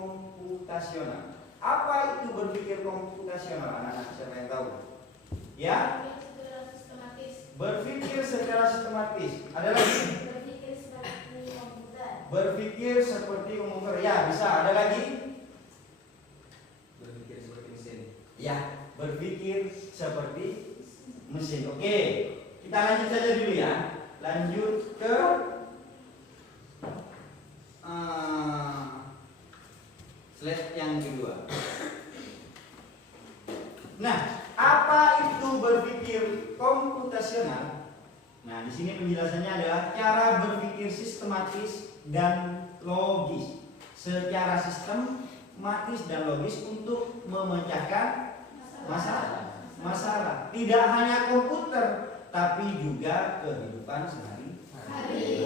komputasional. Apa itu berpikir komputasional, anak-anak? Siapa yang tahu? Ya? Berpikir secara sistematis. Ada lagi? Berpikir seperti komputer. Berpikir seperti komputer. Ya, bisa. Ada lagi? Berpikir seperti mesin. Ya, berpikir seperti mesin. Oke, kita lanjut saja dulu ya. Lanjut ke slide yang kedua. Nah, apa itu berpikir komputasional? Nah, di sini penjelasannya adalah cara berpikir sistematis dan logis, secara sistematis dan logis untuk memecahkan masalah. Tidak hanya komputer, tapi juga kehidupan sehari-hari.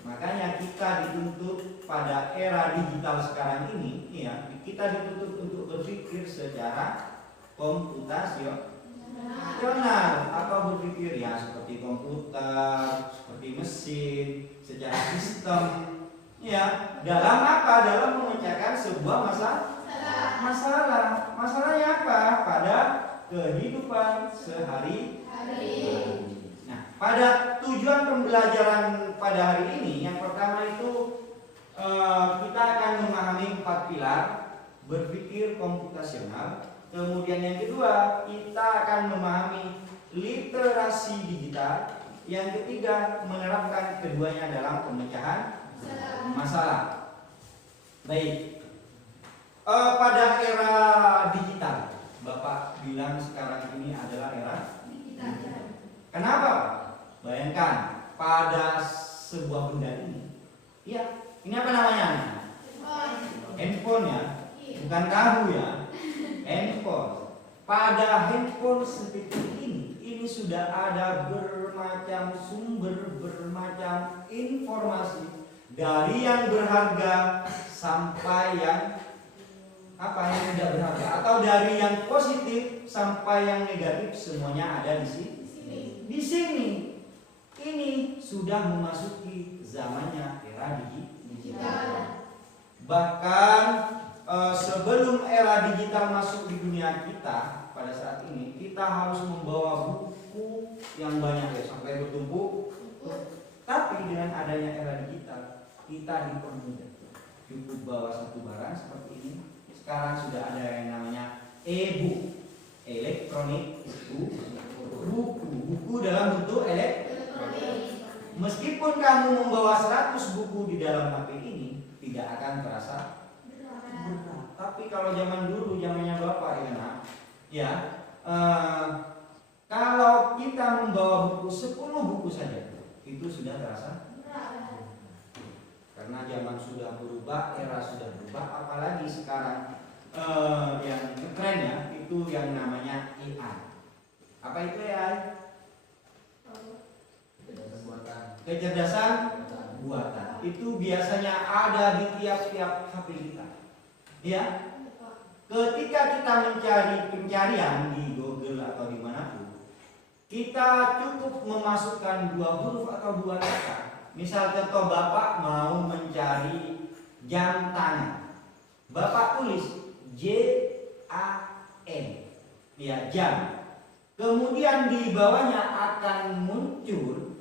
Makanya kita dituntut pada era digital sekarang ini, ya, kita dituntut untuk berpikir secara komputasional atau berpikir ya seperti komputer, seperti mesin, secara sistem, ya, dalam apa? Dalam memecahkan sebuah masalah. Masalahnya apa? Pada kehidupan sehari-hari. Nah, pada tujuan pembelajaran pada hari ini, yang pertama itu kita akan memahami 4 pilar berpikir komputasional. Kemudian yang kedua, kita akan memahami literasi digital. Yang ketiga, menerapkan keduanya dalam pemecahan masalah. Baik. Pada era digital, Bapak bilang sekarang ini adalah era digital. Kenapa? Bayangkan pada sebuah benda ini. Iya, ini apa namanya? Handphone ya, bukan tahu ya. Handphone. Pada handphone seperti ini sudah ada bermacam sumber, bermacam informasi, dari yang berharga sampai yang yang tidak berharga, atau dari yang positif sampai yang negatif, semuanya ada di sini. Di sini ini sudah memasuki zamannya era digital. Bahkan sebelum era digital masuk di dunia kita pada saat ini, kita harus membawa buku yang banyak ya, sampai bertumpuk. Tapi dengan adanya era digital, kita dipermudah. Cukup bawa satu barang seperti ini. Sekarang sudah ada yang namanya e-book, elektronik buku dalam bentuk elektronik. Meskipun kamu membawa 100 buku di dalam HP ini, tidak akan terasa berat. Tapi kalau zaman dulu, zamannya Bapak ya, kalau kita membawa buku 10 buku saja, itu sudah terasa berat. Karena zaman sudah berubah, era sudah berubah, apalagi sekarang yang keren ya, itu yang namanya AI. Apa itu AI? Kecerdasan buatan. Itu biasanya ada di tiap-tiap HP kita. Ya. Ketika kita mencari pencarian di Google atau dimanapun, kita cukup memasukkan 2 huruf atau 2 kata. Misal contoh, Bapak mau mencari jam tangan, Bapak tulis JAM, ya, jam. Kemudian di bawahnya akan muncul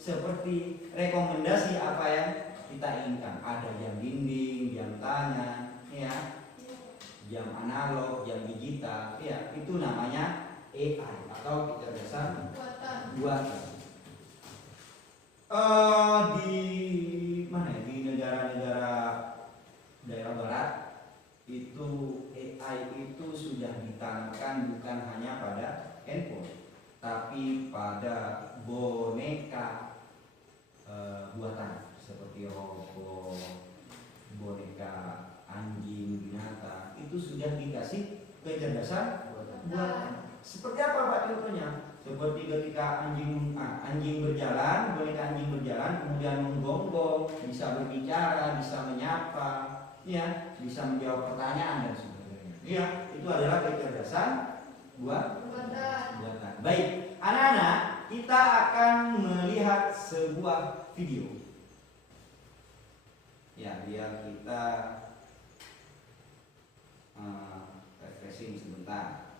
seperti rekomendasi apa yang kita inginkan. Ada jam dinding, jam tangan, ya, jam analog, jam digital, ya, itu namanya AI atau kecerdasan buatan. Di mana ya? Di negara-negara daerah barat itu AI itu sudah ditanamkan bukan hanya pada handphone, tapi pada boneka buatan seperti robot, boneka anjing, binatang, itu sudah dikasih kecerdasan buatan. Seperti apa Pak contohnya? Seperti ketika anjing berjalan, boneka anjing berjalan, kemudian menggonggong, bisa berbicara, bisa menyapa, ya, bisa menjawab pertanyaan dan sebagainya. Ya, itu adalah kecerdasan buatan. Baik, anak-anak, kita akan melihat sebuah video. Ya, biar kita refreshing sebentar.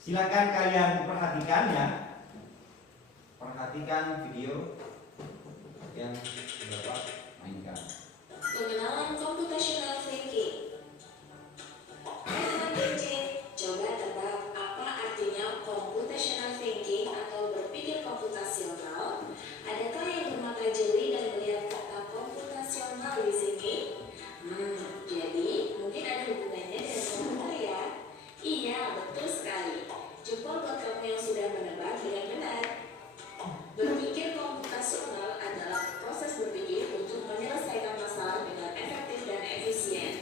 Silakan kalian perhatikan ya. Perhatikan video yang Bapak mainkan. Pengenalan computational thinking. Teman-teman DJ, coba tebak apa artinya computational thinking atau berpikir komputasional? Adakah yang bermata jeli dan melihat kata komputasional di sini? Jadi mungkin ada hubungannya dengan komputer ya? Iya, betul sekali. Jempol buat kamu yang sudah menebak dengan benar. Berpikir komputasional adalah proses berpikir untuk menyelesaikan masalah dengan efektif dan efisien.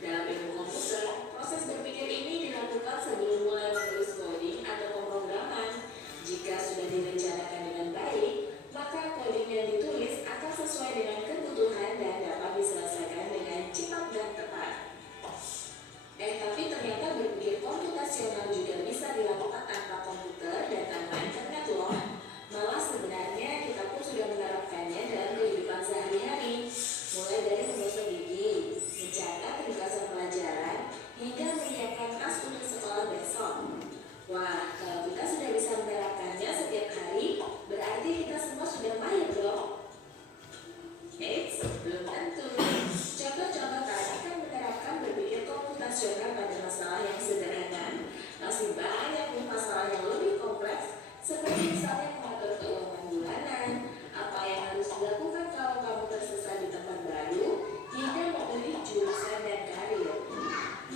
Dalam ilmu komputer, proses berpikir ini dilakukan sebelum mulai menulis coding atau pemrograman. Jika sudah direncanakan dengan baik, maka coding yang ditulis akan sesuai dengan kebutuhan dan dapat diselesaikan dengan cepat dan tepat. Tapi ternyata berpikir komputasional juga bisa dilakukan tanpa komputer dan tanpa internet loh. Malah sebenarnya kita pun sudah menerapkannya dalam kehidupan sehari-hari, mulai dari menggosok gigi, mencatat ringkasan pelajaran, hingga menyiapkan tas untuk sekolah besok. Wah, kalau kita sudah bisa menerapkannya setiap hari, berarti kita semua sudah mahir dong. Eits, belum tentu. Contoh-contoh tadi kan menerapkan berpikir komputasional pada masalah yang sederhana. Masih banyak nih masalah yang lebih kompleks, seperti misalnya mengatur keuangan bulanan, apa yang harus dilakukan kalau kamu tersesat di tempat baru, hingga memilih jurusan dan karir.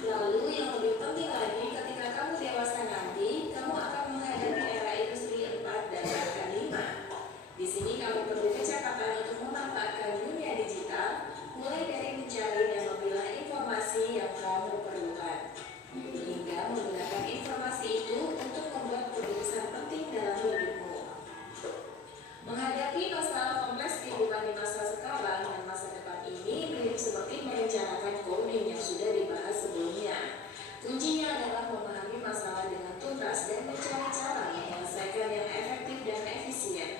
Lalu yang lebih penting lagi, ketika kamu dewasa nanti, kamu akan menghadapi era industri 4 dan bahkan 5. Di sini kamu perlu kecepatan untuk memanfaatkan dunia digital, mulai dari mencari dan memilah informasi yang kamu perlukan, hingga menggunakan informasi itu untuk membuat keputusan penting dalam hidupmu. Menghadapi masalah kompleks kehidupan di masa sekarang dan masa depan ini mirip seperti merencanakan coding yang sudah dibahas sebelumnya. Kuncinya adalah memahami masalah dengan tuntas dan mencari cara menyelesaikan yang efektif dan efisien.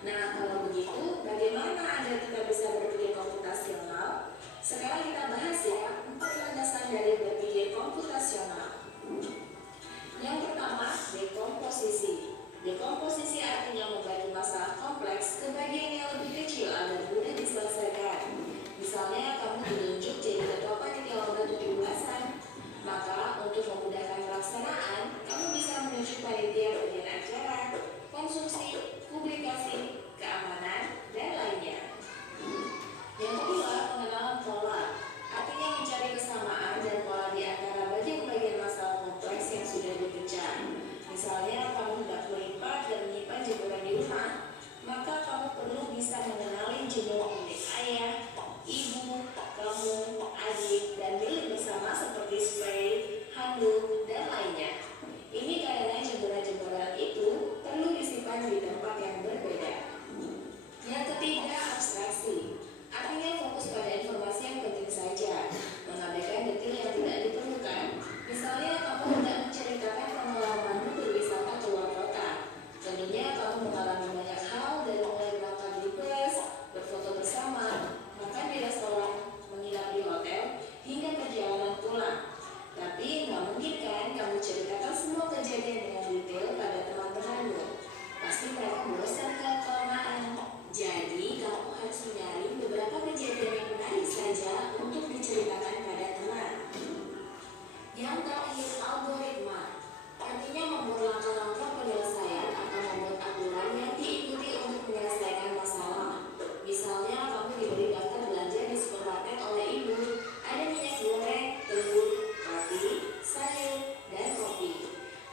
Nah, kalau begitu, bagaimana agar kita bisa berpikir komputasional? Sekarang kita bahas ya, 4 landasan dari berpikir komputasional. Yang pertama, dekomposisi. Dekomposisi artinya membagi masalah kompleks ke bagian yang lebih kecil agar mudah diselesaikan. Misalnya, kamu ditunjuk jadi ketua panitia lomba 17-an. Maka, untuk memudahkan pelaksanaan, kamu bisa menunjuk panitia bagian acara, konsumsi, publikasi, keamanan, dan lainnya. Yang kedua, pengenalan pola. Artinya mencari kesamaan dan pola di antara bagian-bagian masalah kompleks yang sudah dipecah. Misalnya, kamu hendak melipat dan menyimpan jemuran di rumah, maka kamu perlu bisa mengenali jemuran milik ayah, ibu, kamu, adik, dan milik bersama seperti spray, handuk, dan lainnya. Ini karena jemuran-jemuran itu perlu disimpan di tempat yang berbeda. Yang ketiga, abstraksi. Artinya fokus pada informasi yang penting saja, mengabaikan detail yang tidak diperlukan. Misalnya, kamu hendak menceritakan pengalamanmu berwisata keluar kota. Tentunya kamu mengalami banyak hal dari mulai berangkat di bus, berfoto bersama, makan di restoran, menginap di hotel, hingga perjalanan pulang. Tapi nggak mungkin kan kamu ceritakan semua kejadian dengan detail pada teman-temanmu. Pasti mereka bosan kelamaan. Jadi kamu harus menyaring beberapa kejadian yang menarik saja untuk diceritakan pada teman. Yang terakhir, algoritma. Artinya membuat langkah-langkah penyelesaian atau membuat aturan yang diikuti untuk menyelesaikan masalah. Misalnya kamu diberi daftar belanja di supermarket oleh ibu. Ada minyak goreng, telur, roti, sayur, dan kopi.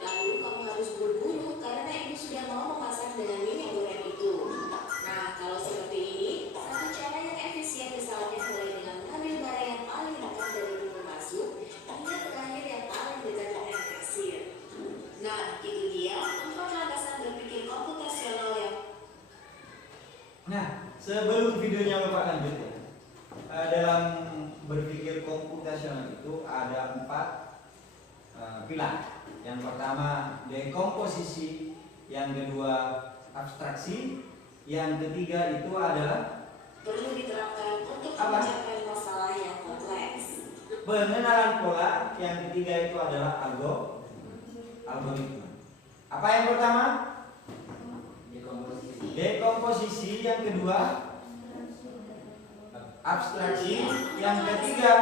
Lalu kamu harus buru-buru karena ibu sudah mau memasak dengan minyak goreng itu. Nah, kalau seperti ini, satu cara yang efisien misalnya mulai dengan mengambil barang yang paling dekat dari pintu masuk hingga terakhir yang paling dekat dengan kasir. Nah, itu dia 4 landasan berpikir komputasional yang. Nah, sebelum videonya Bapak lanjut ya, dalam berpikir komputasional itu ada 4 pilar. Yang pertama dekomposisi, yang kedua abstraksi, yang ketiga itu adalah perlu diterapkan untuk Apa? memecahkan masalah yang kompleks. Pengenalan pola. Yang ketiga itu adalah algoritma. Apa yang pertama? Dekomposisi. Yang kedua abstraksi. Yang ketiga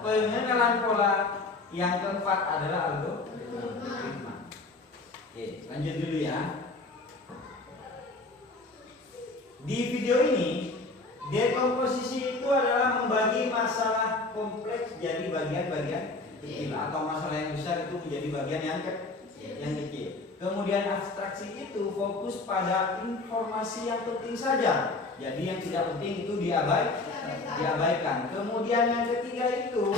pengenalan pola. Yang keempat adalah algoritma. Oke, lanjut dulu ya. Di video ini, dekomposisi itu adalah membagi masalah kompleks jadi bagian-bagian kecil, atau masalah yang besar itu menjadi bagian yang kecil. Kemudian abstraksi itu fokus pada informasi yang penting saja. Jadi yang tidak penting itu diabaikan. Kemudian yang ketiga itu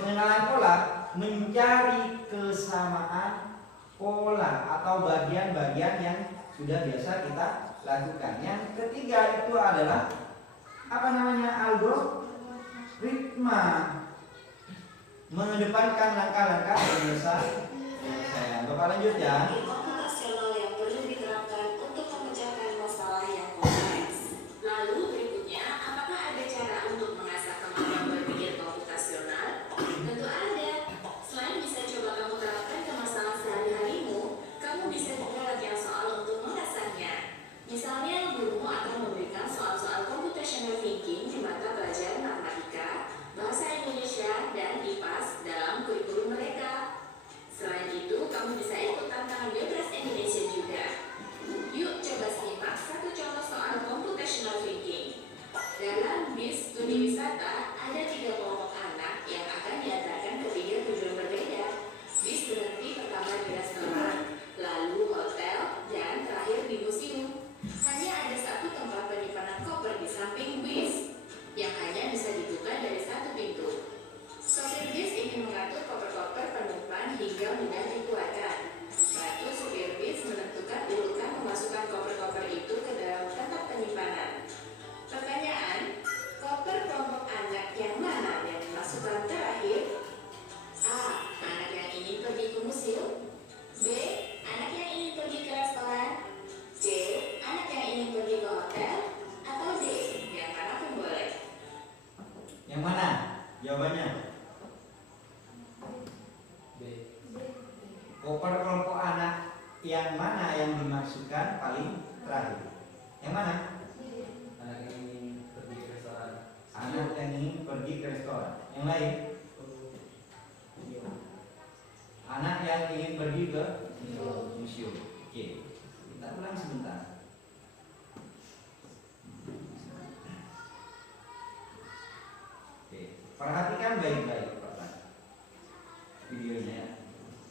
pengenalan pola, mencari kesamaan pola atau bagian-bagian yang sudah biasa kita lakukan. Yang ketiga itu adalah algoritma, mengedepankan langkah-langkah penyelesaian. Bapak lanjut ya. Teknik komputasional yang perlu diterapkan untuk memecahkan masalah yang kompleks. Lalu berikutnya, apakah ada cara untuk mengasah kemampuan berpikir komputasional? Tentu ada. Selain bisa coba kamu terapkan ke masalah sehari-harimu, kamu bisa juga latihan soal untuk mengasahnya. Misalnya, gurumu akan memberikan soal-soal computational thinking di mata pelajaran matematika, bahasa Indonesia, dan IPAS dalam kurikulum mereka. Selain itu, kamu bisa ikut tantangan Bebas Indonesia juga. Yuk coba simak satu contoh soal computational thinking. Dalam bis studi wisata, ada 3 kelompok anak yang akan diantarkan ke 3 tujuan berbeda. Bis berhenti pertama di restoran, lalu hotel, dan terakhir di museum. Hanya ada satu tempat penyimpanan koper di samping bis, yang hanya bisa dibuka dari satu pintu. Sopir bis ingin mengatur koper-koper penumpang hingga mudah dikeluarkan. Lalu sopir bis menentukan urutan memasukkan koper-koper itu ke dalam tempat penyimpanan. Pertanyaan, koper kelompok anak yang mana yang dimasukkan terakhir? A. Anak yang ingin pergi ke museum. B. Anak yang ingin pergi ke restoran. C. Anak yang ingin pergi ke hotel. Atau D. Yang mana pun boleh. Yang mana? Jawabannya. Koper kelompok anak yang mana yang dimasukkan paling terakhir? Yang mana? Anak yang ingin pergi ke restoran. Anak yang ingin pergi ke restoran. Yang lain? Anak yang ingin pergi ke museum. Oke, kita ulang sebentar. Oke, perhatikan baik-baik videonya ya.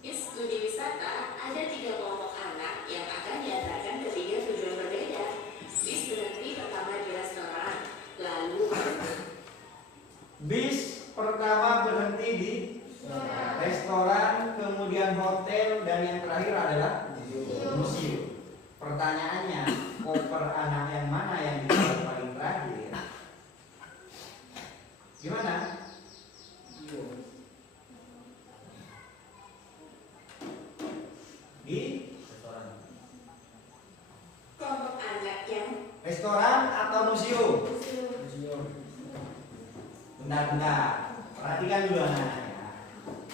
Di studi wisata, ada 3 kelompok anak yang akan diantarkan ke 3 tujuan berbeda. Bis berhenti pertama di restoran, lalu Bis pertama berhenti di restoran, kemudian hotel, dan yang terakhir adalah museum. Pertanyaannya, koper anak yang mana yang ditaruh paling terakhir? Gimana? Di Restoran. kelompok anak yang restoran atau museum? Museum. Bentar-bentar, perhatikan dulu anak-anak ya.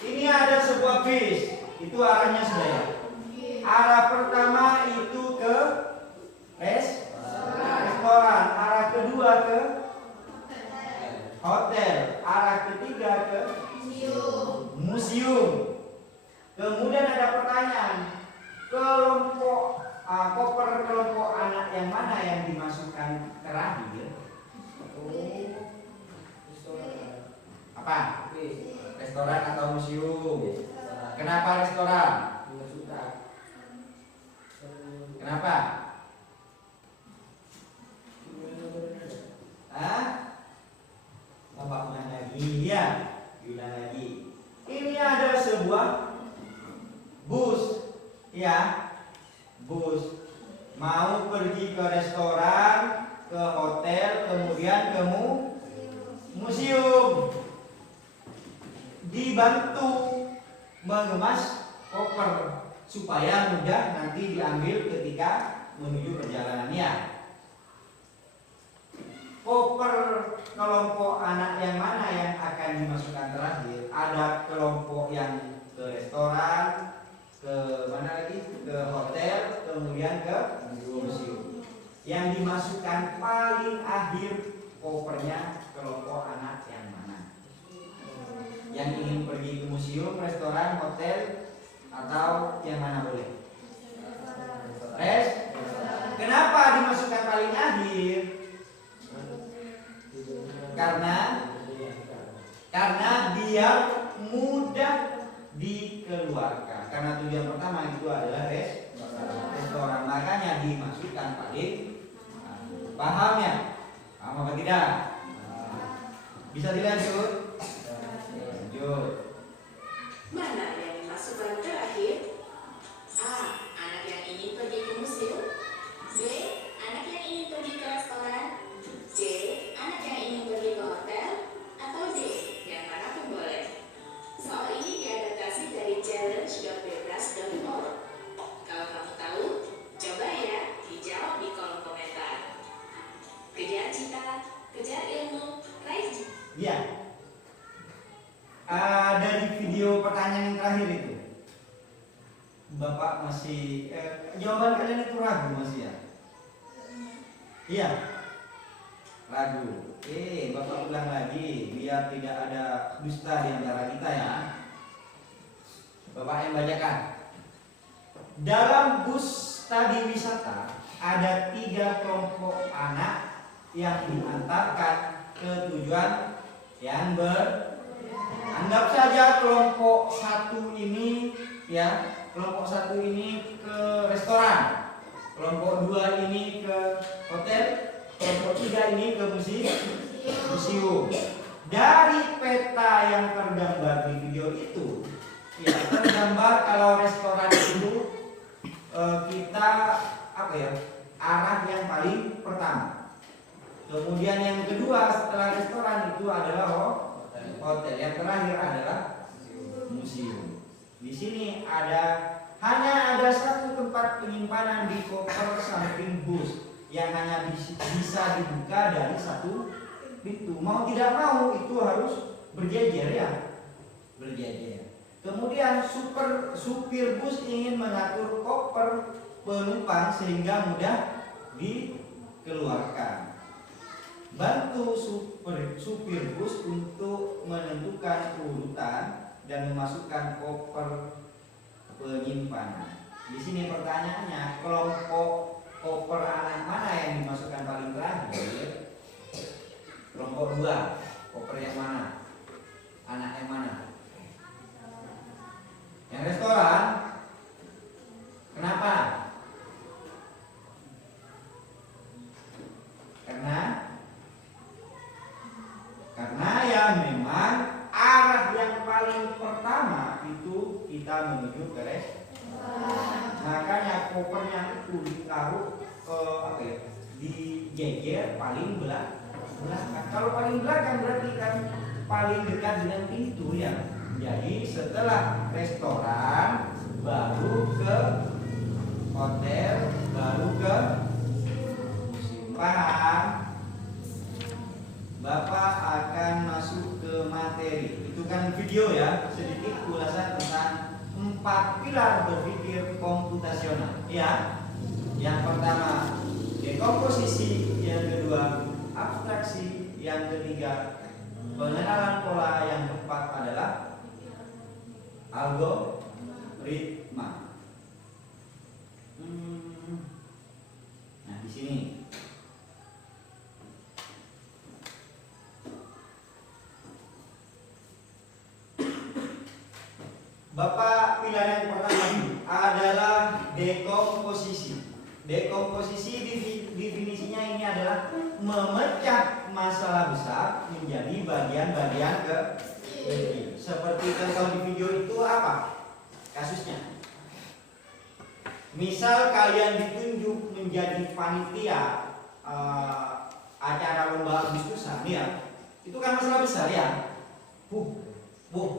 Ini ada sebuah bis, itu arahnya sudah ya. Arah pertama itu ke restoran, arah kedua ke hotel, arah ketiga ke museum. Kemudian ada pertanyaan, koper kelompok anak yang mana yang dimasukkan terakhir? Apa? Restoran atau museum? Kenapa restoran? Kenapa? Hah? Bapak ulang lagi ya, ulang lagi. Ini ada sebuah bus, ya, bus mau pergi ke restoran, ke hotel, kemudian ke museum. Dibantu mengemas koper supaya mudah nanti diambil ketika menuju perjalanannya. koper kelompok anak yang mana yang akan dimasukkan terakhir? Ada kelompok yang ke restoran, ke mana lagi? Ke hotel, kemudian ke museum. Yang dimasukkan paling akhir kopernya kelompok anak yang mana? Yang ingin pergi ke museum, restoran, hotel, atau yang mana boleh? Kenapa dimasukkan paling akhir? Karena biar mudah dikeluarkan. Karena tujuan pertama itu adalah restoran, makanya dimasukkan paling akhir. Paham ya? Paham apa tidak? Bisa dilanjut? Lanjut. Mana yang dimasukkan terakhir? A. Anak yang ingin pergi ke museum. B. Anak yang ingin pergi ke restoran. C. Anak yang ingin pergi ke hotel. Atau D. Yang mana pun boleh. Soal ini diadaptasi dari challenge.bebas.org. Kalau kamu tahu, coba ya dijawab di kolom komentar. Kejar cita, kejar ilmu, raih cita. Ya. Dari video pertanyaan yang terakhir itu, Bapak masih jawaban kalian itu ragu masih ya? Iya, ragu. Bapak ulang lagi biar tidak ada dusta di antara kita ya. Bapak yang bacakan. Dalam bus tadi wisata ada 3 kelompok anak yang diantarkan ke tujuan yang anggap saja kelompok 1 ini ya, kelompok 1 ini ke restoran, kelompok 2 ini ke hotel, kelompok 3 ini ke museum. Dari peta yang tergambar di video itu, ya tergambar kalau restoran itu kita arah yang paling pertama. Kemudian yang kedua setelah restoran itu adalah hotel. Yang terakhir adalah museum. Di sini hanya ada 1 tempat penyimpanan di koper samping bus yang hanya bisa dibuka dari 1 pintu. Mau tidak mau itu harus berjejer ya, berjejer. Kemudian supir bus ingin mengatur koper penumpang sehingga mudah dikeluarkan. Bantu supir bus untuk menentukan urutan dan memasukkan koper penyimpanan. Di sini pertanyaannya, kelompok koper anak mana yang dimasukkan paling terakhir? Kelompok 2, koper yang mana? Anak yang mana? Yang restoran. Kenapa? Karena ya memang arah yang paling pertama itu kita menuju ke restoran. Makanya kopernya itu ditaruh di jejer paling belakang. Kalau paling belakang berarti kan paling dekat dengan pintu ya. Jadi setelah restoran baru ke hotel, baru ke museum. Paham? Bapak akan masuk ke materi. Itu kan video ya, sedikit ulasan tentang 4 pilar berpikir komputasional. Ya, yang pertama dekomposisi, yang kedua abstraksi, yang ketiga pengenalan pola, yang keempat adalah algoritma. Nah di sini. Bapak pilar yang pertama adalah dekomposisi. Dekomposisi definisinya ini adalah memecah masalah besar menjadi bagian-bagian kecil. Seperti contoh di video itu apa kasusnya? Misal kalian ditunjuk menjadi panitia acara lomba Agustusan ya, itu kan masalah besar ya.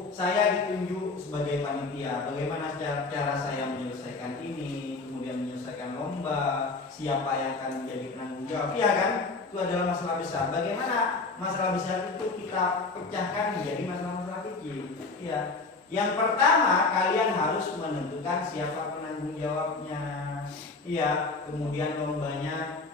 Saya ditunjuk sebagai panitia. Bagaimana cara saya menyelesaikan ini, kemudian menyelesaikan lomba, siapa yang akan menjadi penanggung jawab, ya kan? itu adalah masalah besar. Bagaimana masalah besar itu kita pecahkan menjadi masalah-masalah kecil? Ya. Yang pertama, kalian harus menentukan siapa penanggung jawabnya. Iya, kemudian lombanya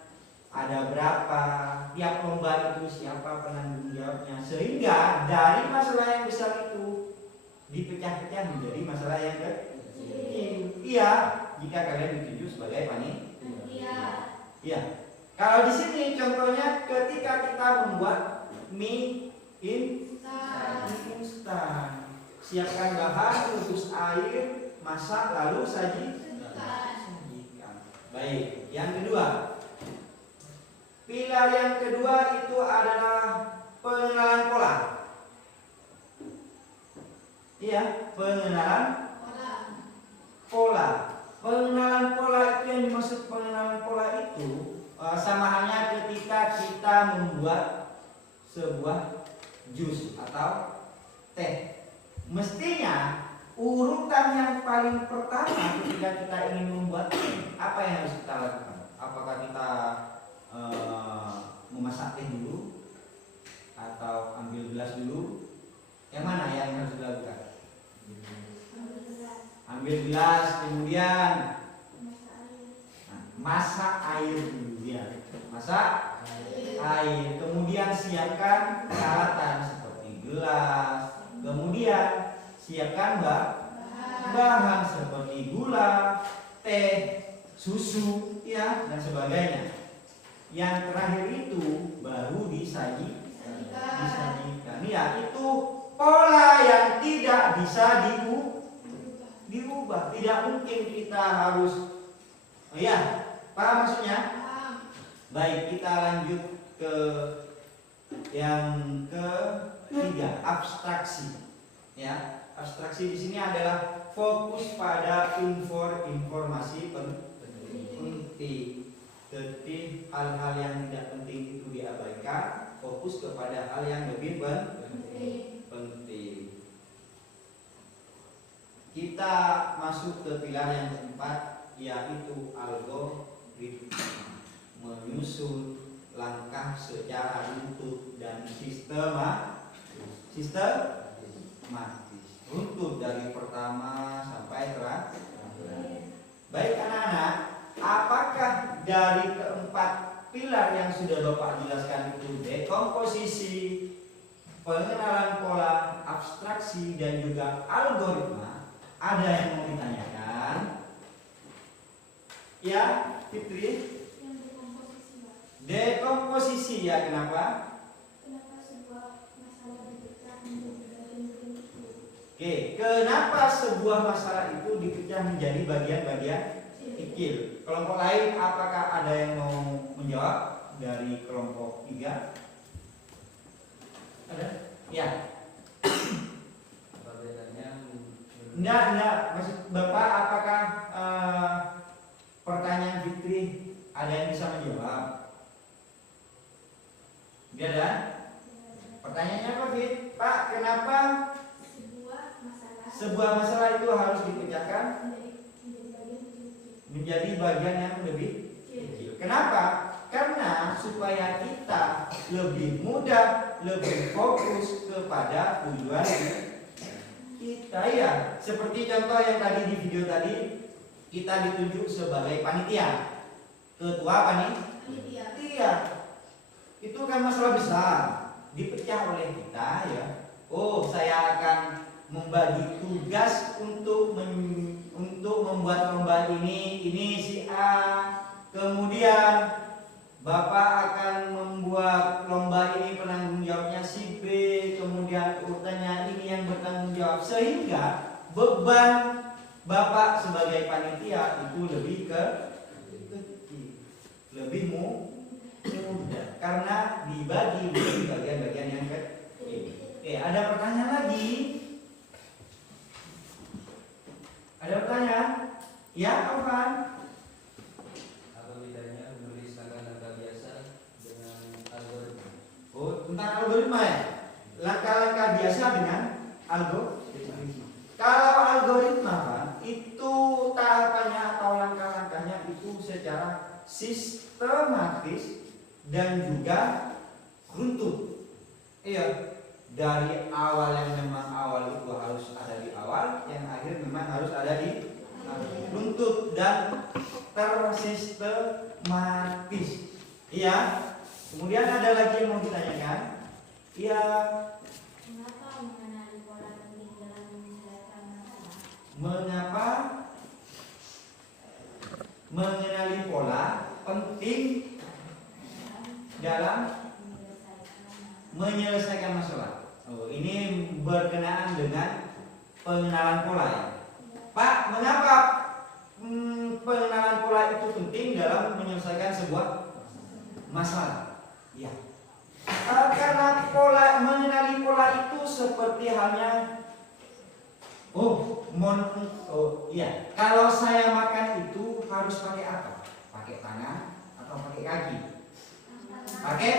ada berapa, tiap lomba itu siapa penanggung jawabnya, sehingga dari masalah yang besar itu dipecah-pecah menjadi masalah yang kecil. Iya, jika kalian dituju sebagai panitia. Iya. Kalau di sini contohnya ketika kita membuat mie instan, siapkan bahan, rebus air, masak, lalu sajikan. Baik, yang kedua. Pilar yang kedua itu adalah pengenalan pola. Iya, pengenalan pola. Pengenalan pola itu yang dimaksud pengenalan pola itu sama halnya ketika kita membuat sebuah jus atau teh. Mestinya urutan yang paling pertama ketika kita ingin membuat teh, apa yang harus kita lakukan? Apakah kita memasak teh dulu atau ambil gelas dulu? Yang mana yang harus dilakukan? Ambil gelas, kemudian masak air dulu ya. Masak air, kemudian siapkan peralatan seperti gelas, kemudian siapkan bahan seperti gula, teh, susu ya dan sebagainya. Yang terakhir itu baru disajikan. Ya, itu pola yang tidak bisa diubah. Tidak mungkin kita harus paham maksudnya? Baik, kita lanjut ke yang ketiga, abstraksi. Ya, abstraksi di sini adalah fokus pada informasi penting. Jadi hal-hal yang tidak penting itu diabaikan, fokus kepada hal yang lebih penting. Kita masuk ke pilar yang keempat, yaitu algoritma, menyusun langkah secara runtut dan sistematis, runtut dari pertama sampai terakhir. Baik anak-anak, apakah dari keempat pilar yang sudah Bapak jelaskan itu, dekomposisi, pengenalan pola, abstraksi, dan juga algoritma, ada yang mau ditanyakan? Ya, Fitri? Dekomposisi ya, kenapa? Oke, kenapa sebuah masalah itu dipecah menjadi bagian-bagian kecil? Kelompok lain, apakah ada yang mau menjawab dari kelompok 3? Ada? Ya. Apa bedanya? Enggak. Maksud Bapak, apakah pertanyaan Fitri ada yang bisa menjawab? Tidak ada? Pertanyaannya apa, Fit? Pak, kenapa sebuah masalah itu harus dipecahkan menjadi bagian yang lebih kecil? Kenapa? Karena supaya kita lebih mudah, lebih fokus kepada tujuan kita ya. Seperti contoh yang tadi di video tadi, kita ditunjuk sebagai panitia, ketua panitia. Itu kan masalah besar, dipecah oleh kita ya. Oh, saya akan membagi tugas untuk membuat lomba ini si A. Kemudian Bapak akan membuat lomba ini, penanggung jawabnya si B. Kemudian urutannya ini yang bertanggung jawab, sehingga beban Bapak sebagai panitia itu lebih lebih mudah karena dibagi menjadi bagian-bagian yang kecil. Oke, ada pertanyaan lagi? Ada pertanyaan? Ya, Alvan? Apa bedanya menulis langkah-langkah biasa dengan algoritma? Oh, tentang algoritma ya? Langkah-langkah biasa dengan algoritma. Kalau algoritma kan, itu tahapannya atau langkah-langkahnya itu secara sistematis dan juga runtut. Iya, dari awal yang memang awal itu harus ada di awal, yang akhir memang harus ada di runtut dan tersistematis. Iya. Kemudian ada lagi yang mau ditanyakan. Iya. Mengapa mengenali pola penting dalam menyelesaikan masalah? Mengapa mengenali pola penting dalam menyelesaikan masalah? Oh, ini berkenaan dengan pengenalan pola ya. Pak, mengapa pengenalan pola itu penting dalam menyelesaikan sebuah masalah? Ya. Karena mengenali pola itu seperti halnya iya. Kalau saya makan itu harus pakai apa? Pakai tangan atau pakai kaki? Pakai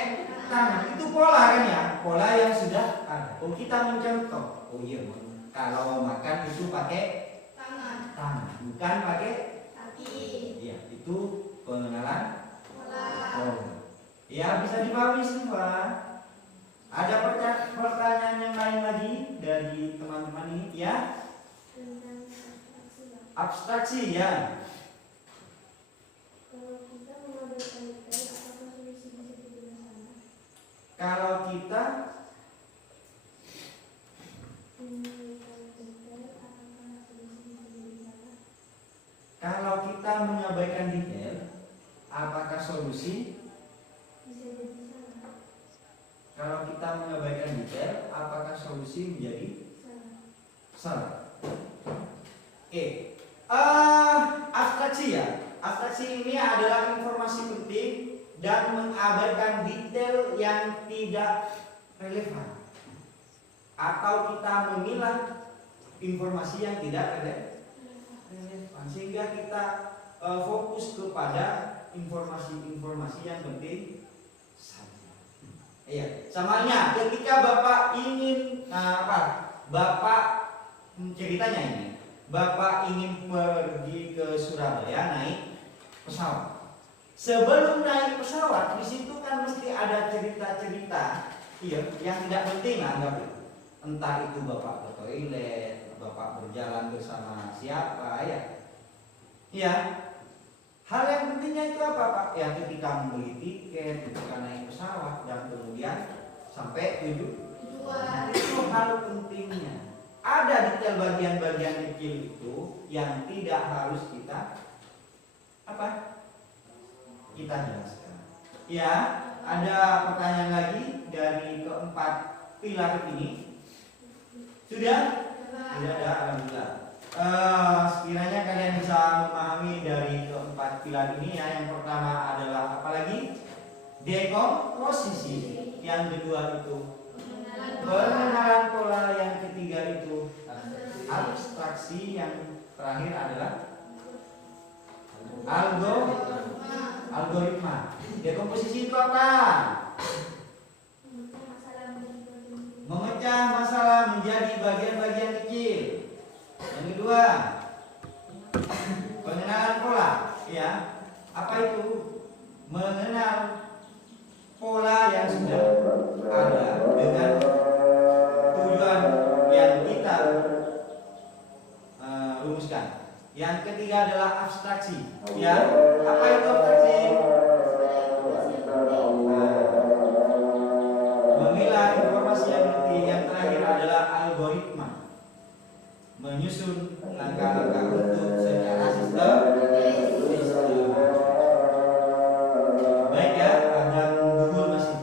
tangan. Itu pola kan ya? Pola yang sudah ada. Oh, kita mencontoh. Oh iya, kalau makan itu pakai tangan, bukan pakai Kaki. iya, itu pengenalan Pola. ya, bisa dipahami semua. Ada pertanyaan yang lain lagi dari teman-teman ini ya? Tentang abstraksi, Pak. Abstraksi ya. Kalau kita mengabaikan detail, apakah solusi bisa jadi masalah? Kalau kita mengabaikan detail, apakah solusi Bisa jadi salah. Kalau kita mengabaikan detail, apakah solusi menjadi salah? Abstraksi ya. Abstraksi ini adalah informasi penting dan mengabaikan detail yang tidak relevan, atau kita memilah informasi yang tidak relevan, sehingga kita fokus kepada informasi-informasi yang penting saja. Iya, samanya ketika Bapak ingin Bapak ceritanya ini, Bapak ingin pergi ke Surabaya naik pesawat. Sebelum naik pesawat, di situ kan mesti ada cerita-cerita, iya, yang tidak penting lah, anggapnya. Entah itu Bapak ke toilet, Bapak berjalan bersama siapa, ya. Iya. Hal yang pentingnya itu apa, Pak? Ya, ketika membeli tiket, ketika naik pesawat, dan kemudian sampai tujuan. Itu hal pentingnya. Ada detail bagian-bagian kecil itu yang tidak harus kita jelaskan. Ya, ada pertanyaan lagi dari keempat pilar ini. Sudah? Sudah ada, alhamdulillah. Sekiranya kalian bisa memahami dari keempat pilar ini ya. Yang pertama adalah apa lagi? Dekomposisi. Yang kedua itu pengenalan pola. Yang ketiga itu abstraksi. Yang terakhir adalah algoritma. Dekomposisi itu apa? Memecah masalah menjadi bagian-bagian kecil. Yang kedua, pengenalan pola, ya. Apa itu? Mengenal pola yang sudah ada dengan tujuan yang kita rumuskan. Yang ketiga adalah abstraksi, ya. Apa itu abstraksi? Memilah informasi yang penting. Yang terakhir adalah algoritma, menyusun langkah-langkah untuk secara sistem. Baik ya, dan Google masih.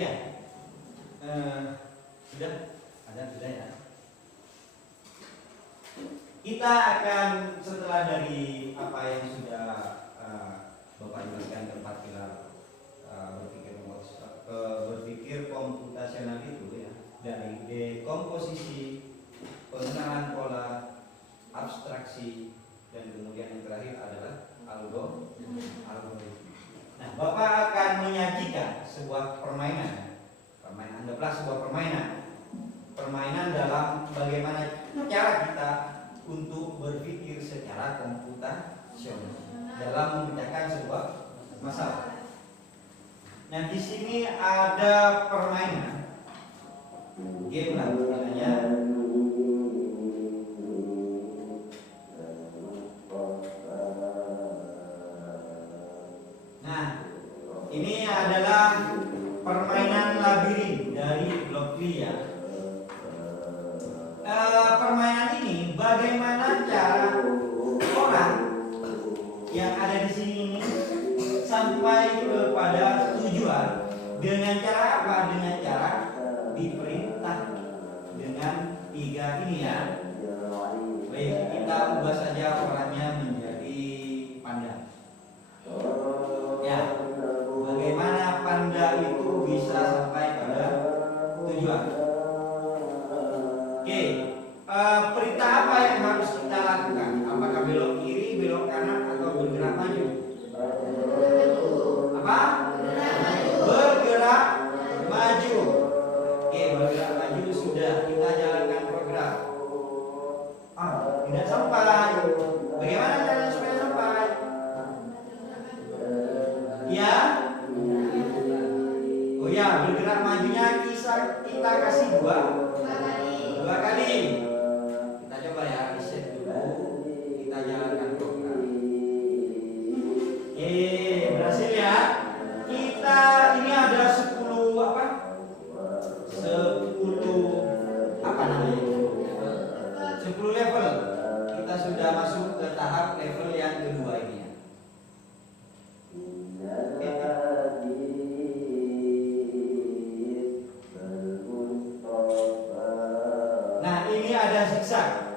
ya. Sudah? Ada sudah ya. Kita akan setelah dari apa yang sudah Bapak jelaskan tempat kita berpikir komputasional itu ya, dari dekomposisi, pengenalan pola, abstraksi, dan kemudian yang terakhir adalah algoritma. Nah, Bapak akan menyajikan sebuah permainan. Anggaplah sebuah permainan dalam bagaimana cara kita untuk berpikir secara komputasional dalam memecahkan sebuah masalah. Nah, di sini ada permainan game lah namanya. Nah, ini adalah permainan labirin dari blok Lia. Permainan ini bagaimana cara orang yang ada di sini ini sampai kepada tujuan dengan cara apa? Dengan cara diperintah dengan 3 ini ya. Baik, kita ubah saja orangnya menjadi panda. Ya, bagaimana panda itu bisa sampai pada tujuan? Oke, perintah apa yang harus kita lakukan? Apakah belok kiri, belok kanan, atau bergerak maju? Apa? Bergerak maju. Oke, bergerak maju sudah, kita jalankan program. Tidak sampai. Bagaimana caranya supaya sampai? Ya. Oh ya, bergerak majunya kita kasih dua kali. Kita coba ya, reset dulu. Kita jalankan program. Oke, berhasil ya. Kita ini ada 10 apa? 10 apa namanya? 10 level. Kita sudah masuk ke tahap level yang kedua ini ya. Nah, ini ada zigzag.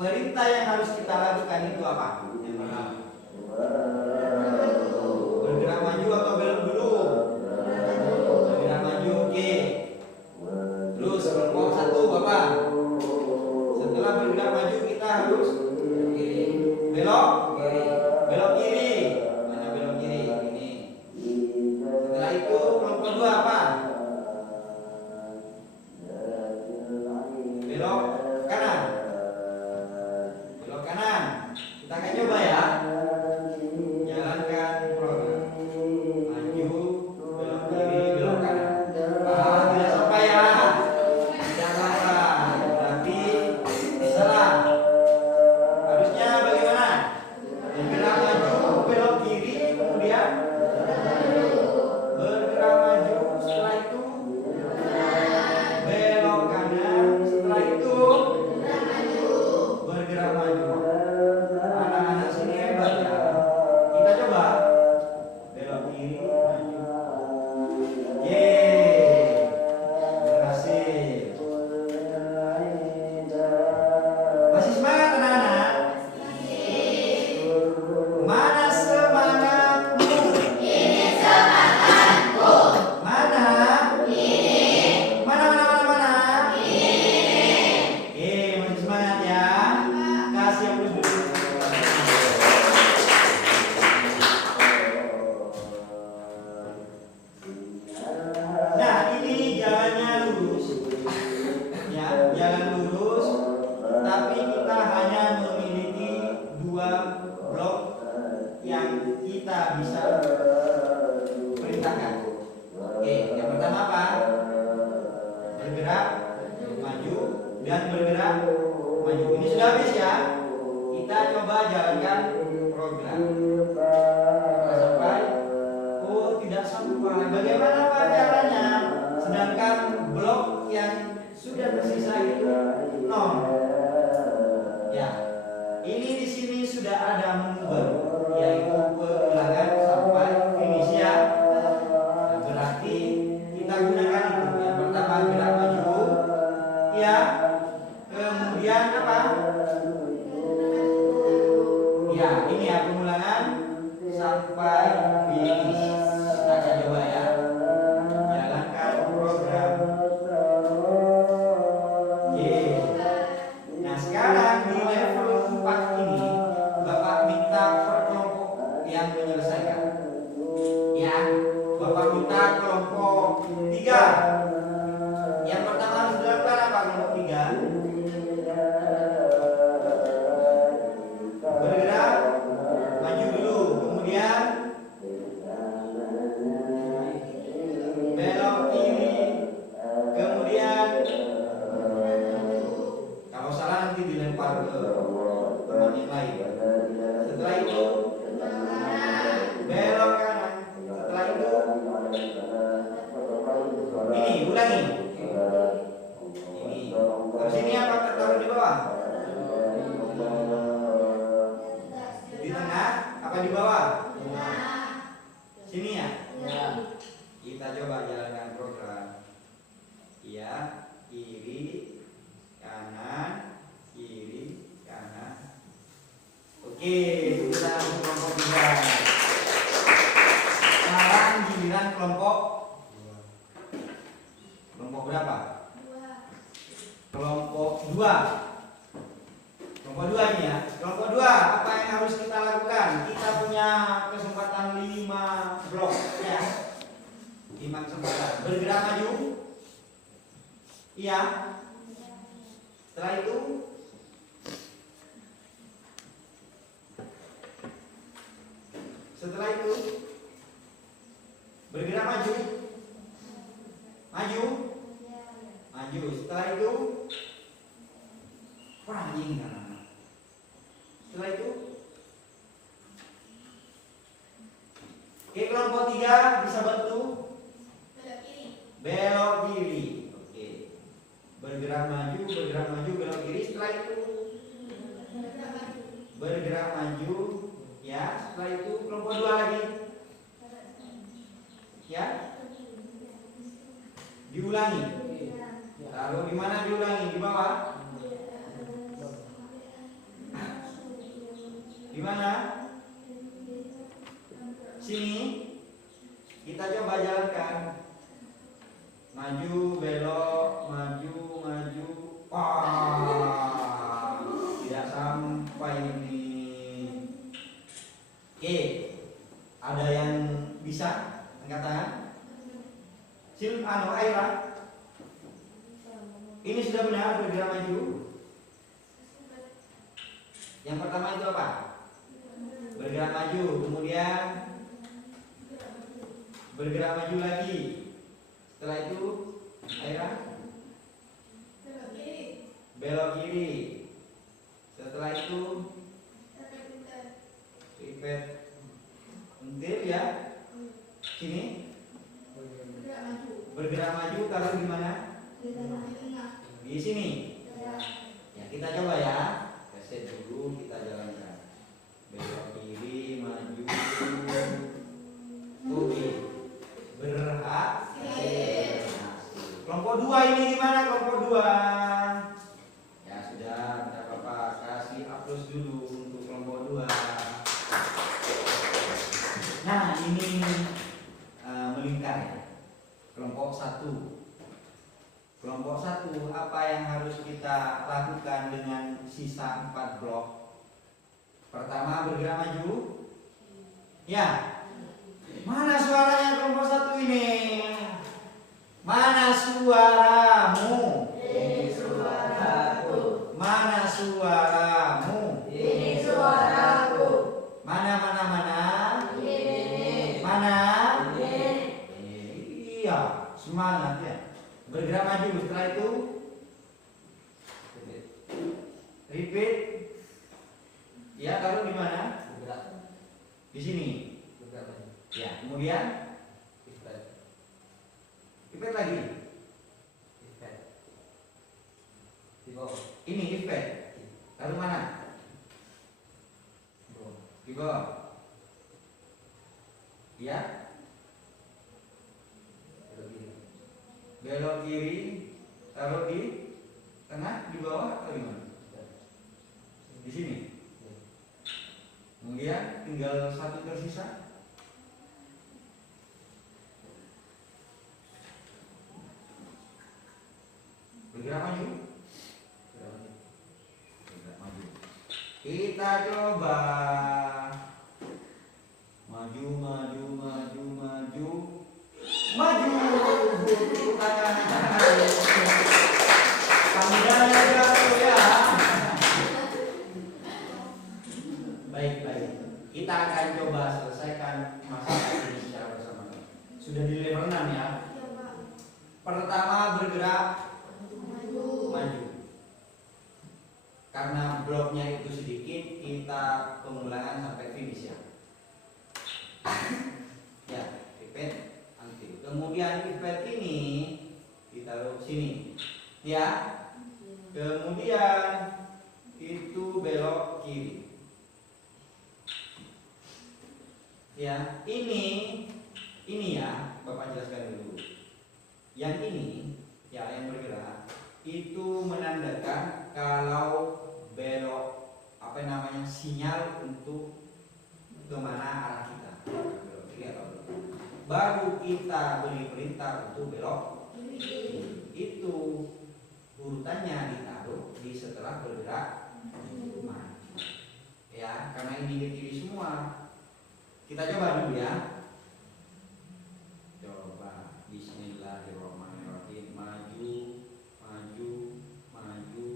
Perintah yang harus kita lakukan itu apa? Yang pertama, bergerak maju atau belok dulu? Bergerak maju, oke. Terus kelompok 1 Bapak. Setelah bergerak maju kita harus belok kiri. Mana belok kiri? Ini. Setelah itu kelompok 2 apa? Belok kanan. Kita akan coba ya. Jalankan program. Maju, belok kiri, belok kanan. Tidak sampai ya. Tidak apa-apa. Berarti salah. Harusnya bagaimana? Bergerak maju, belok kiri, kemudian bergerak maju. Setelah itu belok kanan. Setelah itu bergerak maju. Anak-anak sini hebat ya. Kita coba belok kiri maju. Yeay, berhasil. Masih semangat anak-anak? Mana semangatmu? Ini semangatku. Mana? Ini. Mana? Ini. Masih semangat ya? Kasih yang dulu. Nah, ini jalannya lurus. Ya, jalan lurus. Tapi kita hanya memiliki 2 blok yang kita bisa perintahkan. Oke, yang pertama apa? Bergerak maju dan bergerak maju. Ini sudah habis ya. Kita coba jalankan program. Apakah sampai? Oh, tidak sampai. Bagaimana Pak caranya? Sedangkan blok yang sudah tersisa itu 0. Ya. Ini di sini sudah ada menu baru, yaitu pengulangan sampai finish ya. Nah, berarti anggota kelompok 3. Yang pertama harus dilakukan apa kelompok 3? Bergerak maju dulu, kemudian belok kiri, kemudian kalau salah nanti dilempar ke teman yang lain. Setelah itu belok kanan. Setelah itu ini ulangi. Ini. Terus ini apa taruh di bawah? Di tengah apa di bawah? Sini ya. Kita coba jalankan program. Iya, kiri, kanan, kiri, kanan. Oke, kita kelompok 3. Sekarang giliran kelompok berapa? Kelompok 2. Kelompok 2 ini ya. Kelompok 2, apa yang harus kita lakukan? Kita punya kesempatan 5 blok ya. 5 kesempatan. Bergerak maju. Iya. Setelah itu bergerak maju. Maju. Setelah itu anjing kan. Setelah itu oke, kelompok 3 bisa bantu belok kiri. Oke. Bergerak maju, belok kiri. Setelah itu bergerak maju ya. Setelah itu kelompok 2 lagi. Ya. Diulangi. Lalu di mana diulangi? Di bawah. Di mana? Sini. Kita coba jalankan. Maju, belok, maju. Wah, tidak sampai ini. Oke. Ada yang bisa angkat tangan? Aira. Ini sudah benar bergerak maju. Yang pertama itu apa? Bergerak maju, kemudian bergerak maju lagi. Setelah itu, Aira belok kiri. Setelah itu repeat until ya. Sini bergerak maju, taruh di mana? Di sini. Ya, kita coba ya. Reset dulu, kita jalankan. Belok kiri, maju. Oke. Berhasil. Kelompok 2 ini gimana kelompok 2? Ya sudah, tidak apa-apa. Kasih aplaus dulu untuk kelompok 2. Nah, ini melingkar ya. Kelompok 1. Kelompok 1, apa yang harus kita lakukan dengan sisa 4 blok? Pertama, bergerak maju. Ya. Mana suaranya kelompok 1 ini? Mana suaramu? Ini suaraku. Mana suaramu? Ini suaraku. Mana? Ini. Mana? Ini. Iya, semangat ya. Bergerak maju. Setelah itu repeat. Ya, taruh di mana? Di sini. Ya, kemudian repeat lagi. Ini repeat. Taruh mana? Di bawah. Ya. Belok kiri, taruh di tengah, di bawah atau di mana? Di sini. Kemudian tinggal 1 tersisa. Bergerak maju. Bergerak maju. Kita coba. Maju. Sudah di level 6 ya. Ya, Pak. Pertama bergerak Maju. maju. Karena bloknya itu sedikit, kita pengulangan sampai finish ya. Ya, pipet anti. Kemudian pipet ini ditaruh sini. Ya. Kemudian itu belok kiri. Ya, ini ya, Bapak jelaskan dulu. Yang ini, ya yang bergerak itu menandakan kalau belok sinyal untuk kemana arah kita, belok kiri atau belok. Baru kita beri perintah untuk belok kiri. Itu urutannya ditaruh di setelah bergerak maju. Ya, karena ini ke kiri semua. Kita coba dulu ya. Coba bismillahirrahmanirrahim. Maju, maju, maju.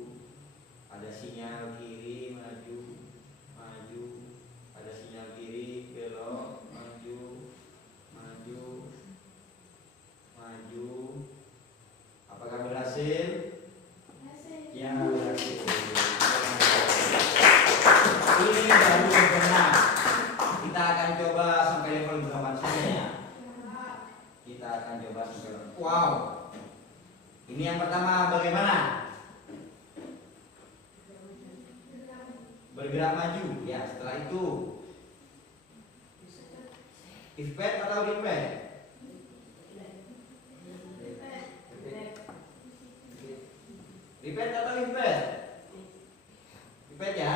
Ada sinyal kiri, maju, maju. Ada sinyal kiri, belok, maju, maju, maju. Apakah berhasil? Ya, berhasil. Ini baru benar. Kita akan coba sampai level berapa saja ya. Kita akan coba sampai. Wow. Ini yang pertama bagaimana? Bergerak maju. Ya, setelah itu repeat atau repeat? Repeat atau repeat? Repeat ya.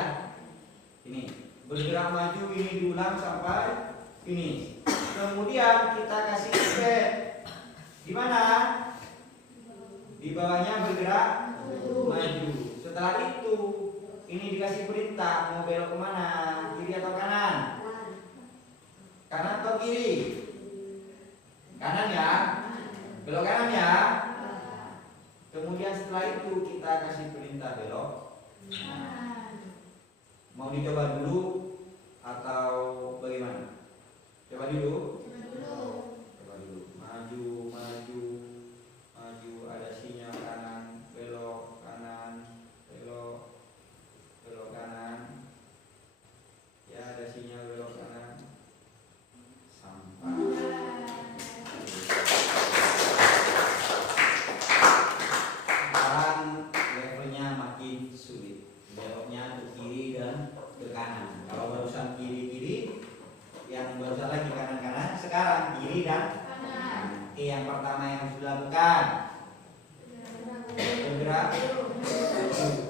Ini bergerak maju, ini diulang sampai finish. Kemudian kita kasih repeat. Di mana? Di bawahnya bergerak maju. Setelah itu ini dikasih perintah mau belok kemana? Kiri atau kanan? Kanan atau kiri? Kanan ya. Belok kanan ya. Kemudian setelah itu kita kasih perintah belok. Mau dicoba dulu atau bagaimana? Coba dulu. Coba dulu. Maju, maju, maju. Ada sinyal kanan, belok kanan, belok, belok kanan. Ya, ada sinyal belok kanan. Sampai. Sekarang levelnya makin sulit. Beloknya ke kiri dan ke kanan. Kalau barusan kiri-kiri, yang barusan lagi kanan-kanan, sekarang kiri dan kanan. Oke, yang pertama yang sudah bukan bergerak,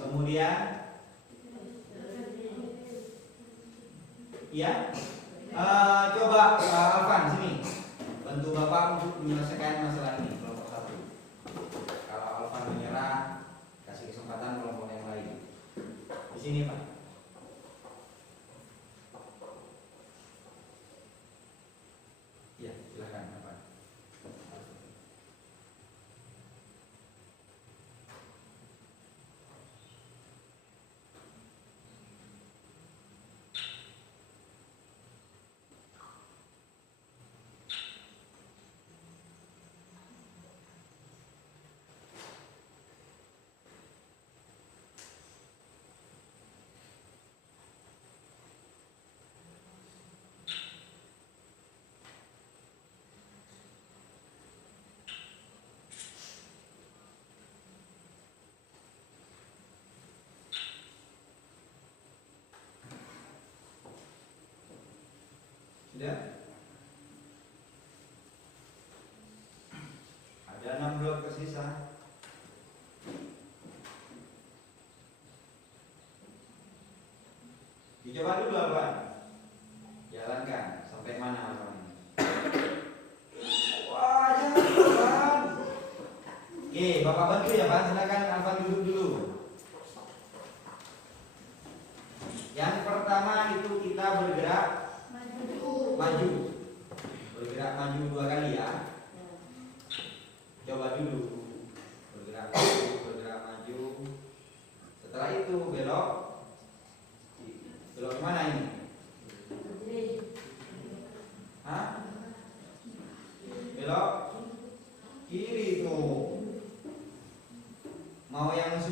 kemudian ya, coba Alvan sini bantu Bapak untuk menyelesaikan masalah ini kelompok satu. Kalau Alvan menyerah, kasih kesempatan kelompok yang lain. Di sini Pak. Ya, silakan Bapak. Sudah? Ada 6 blok tersisa. Dicoba dulu Alvan. Jalankan sampai mana Alvan? Wah, jangan Alvan. Oke, Bapak bantu ya Pak. Silakan Alvan duduk dulu. Yang pertama itu kita bergerak maju. Bergerak maju 2 kali ya. Coba dulu. Bergerak maju, bergerak maju. Setelah itu belok. Belok kemana ini? Hah? Belok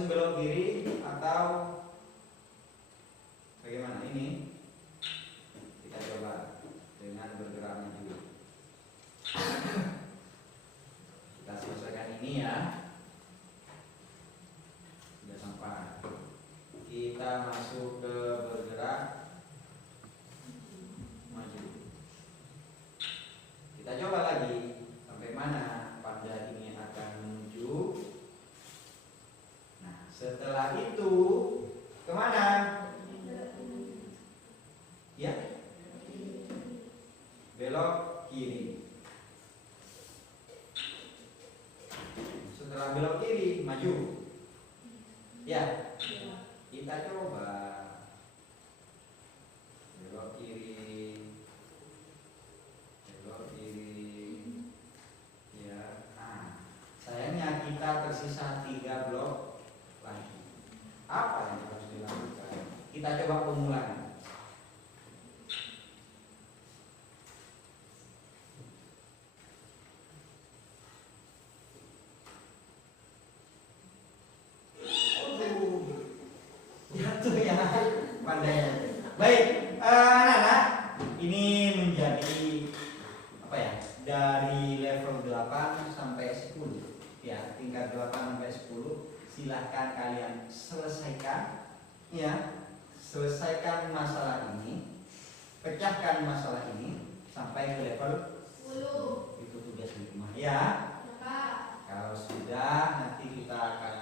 langsung belok kiri atau bagaimana? Ini kita coba dengan bergerak maju. Kita selesaikan ini ya. Sudah sampai. Kita masuk ke bergerak maju. Kita coba lagi sampai mana pada ini akan menuju. Nah, setelah itu kemana? Ya, belok kiri. Setelah belok kiri, maju. Ya, kita coba belok kiri, belok kiri. Ya, sayangnya kita tersisa 3 blok lagi. Apa yang harus dilakukan? Kita coba pengulangan. Jatuh ya, pandai. Baik, anak-anak, ini menjadi apa ya? Dari level 8 sampai 10. Ya, tingkat 8 sampai 10. Silahkan kalian selesaikan. Ya, selesaikan masalah ini, pecahkan masalah ini sampai ke level 10. itu tugas di rumah. Ya, kalau sudah nanti kita akan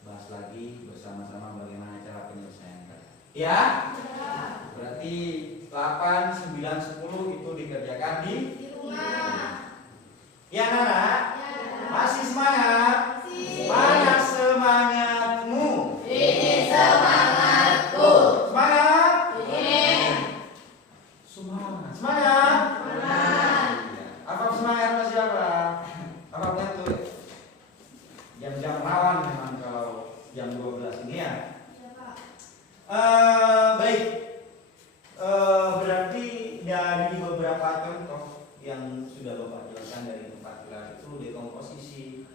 bahas lagi bersama-sama bagaimana cara penyelesaian. Ya, berarti 8, 9, 10 itu dikerjakan di rumah. ya, Nana. Masih semangat? Mana semangatmu? Ini semangatku. Semangat? Ini. Semangat. Semangat? Semangat. Ya. Apa semangat masih apa? Apa betul? Jam-jam rawan memang kalau jam 12 ini ya. Baik. Berarti dari beberapa contoh yang sudah Bapak jelaskan dari 4 pilar itu, dekomposisi,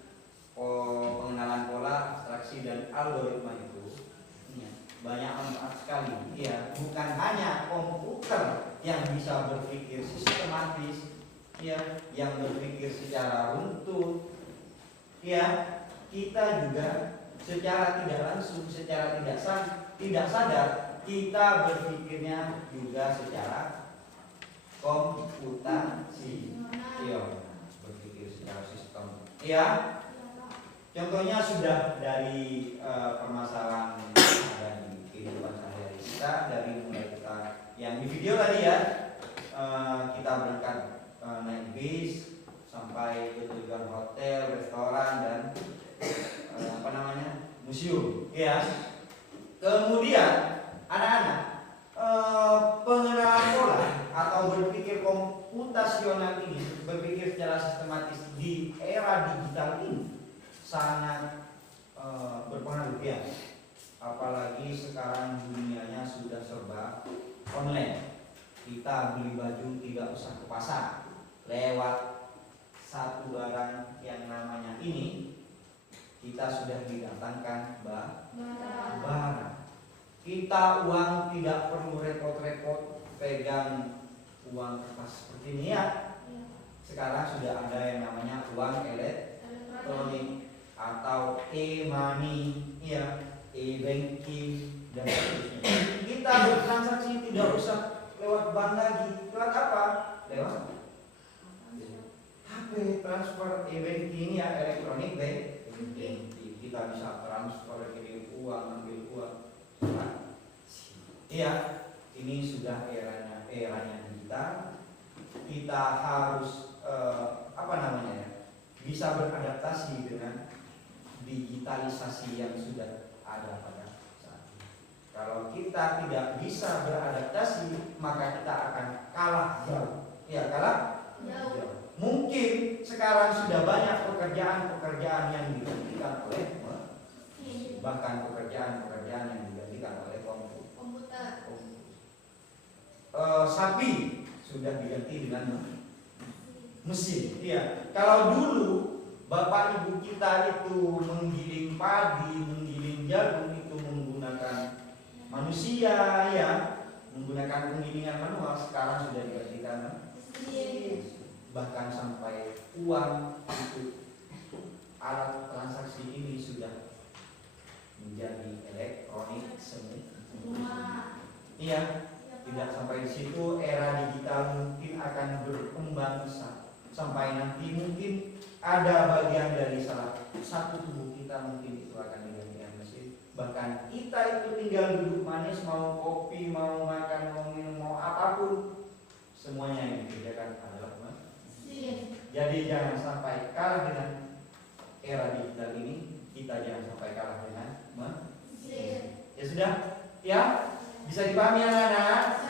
pengenalan pola, abstraksi dan algoritma itu ya, banyak manfaat sekali. Ya, bukan hanya komputer yang bisa berpikir sistematis, ya, yang berpikir secara runtut, ya, kita juga secara tidak langsung, secara tidak sadar kita berpikirnya juga secara komputasi. Iya, berpikir secara sistem. Iya. Contohnya sudah dari permasalahan ada di kehidupan sehari-hari kita, dari mulai kita yang di video tadi ya, kita berangkat naik bis sampai ke tujuan hotel, restoran dan museum. Ya. Kemudian anak-anak pengenalan pola atau berpikir komputasional ini, berpikir secara sistematis di era digital ini sangat berpengaruh ya. Apalagi sekarang dunianya sudah serba online. Kita beli baju tidak usah ke pasar, lewat satu barang yang namanya ini kita sudah didatangkan barang. Kita uang tidak perlu repot-repot pegang uang kertas seperti ini ya. Sekarang sudah ada yang namanya uang elektronik atau e-money, ya, e-banking dan seterusnya. Kita bertransaksi tidak usah lewat bank lagi. Lewat apa? Lewat HP, transfer, e-banking ya, elektronik banking. Kita bisa transfer, kirim uang, ambil uang. Iya, ini sudah eranya digital. Kita harus bisa beradaptasi dengan digitalisasi yang sudah ada pada saat ini. Kalau kita tidak bisa beradaptasi, maka kita akan kalah jauh. Ya, kalah jauh. Mungkin sekarang sudah banyak pekerjaan-pekerjaan yang digantikan oleh bahkan pekerjaan-pekerjaan yang digantikan oleh komputer. Sapi sudah diganti dengan mesin. Iya. Kalau dulu bapak ibu kita itu menggiling padi, menggiling jagung itu menggunakan manusia ya, menggunakan penggilingan manual, sekarang sudah digantikan bahkan sampai uang itu alat transaksi ini sudah menjadi elektronik semua. Iya, tidak sampai di situ, era digital mungkin akan berkembang sampai nanti mungkin ada bagian dari salah satu tubuh kita mungkin itu akan digantikan mesin. Bahkan kita itu tinggal duduk manis, mau kopi, mau makan, mau minum, mau apapun, semuanya yang dikerjakan adalah mesin. Jadi jangan sampai kalah dengan era digital ini, kita jangan sampai kalah dengan mesin. Ya sudah, ya bisa dipahami anak-anak?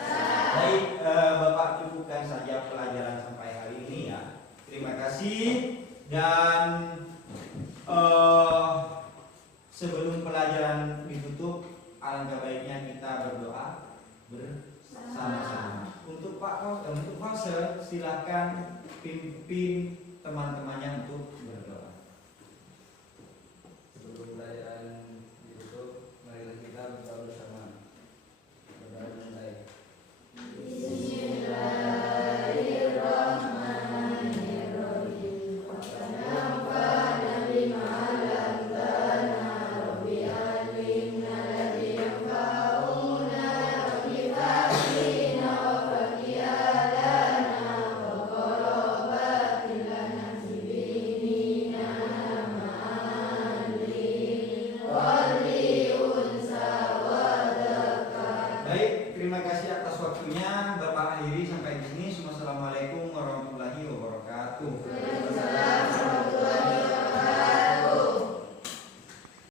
Baik, Bapak cukupkan saja pelajaran sampai hari ini ya. Terima kasih. Dan sebelum pelajaran ditutup, alangkah baiknya kita berdoa bersama-sama. Untuk Fase, silakan pimpin teman-temannya untuk berdoa. Sebelum pelajaran ditutup, marilah kita berdoa bersama. Berdoa mulai. Terima kasih atas waktunya. Bapak akhiri sampai di sini. Wassalamualaikum warahmatullahi wabarakatuh.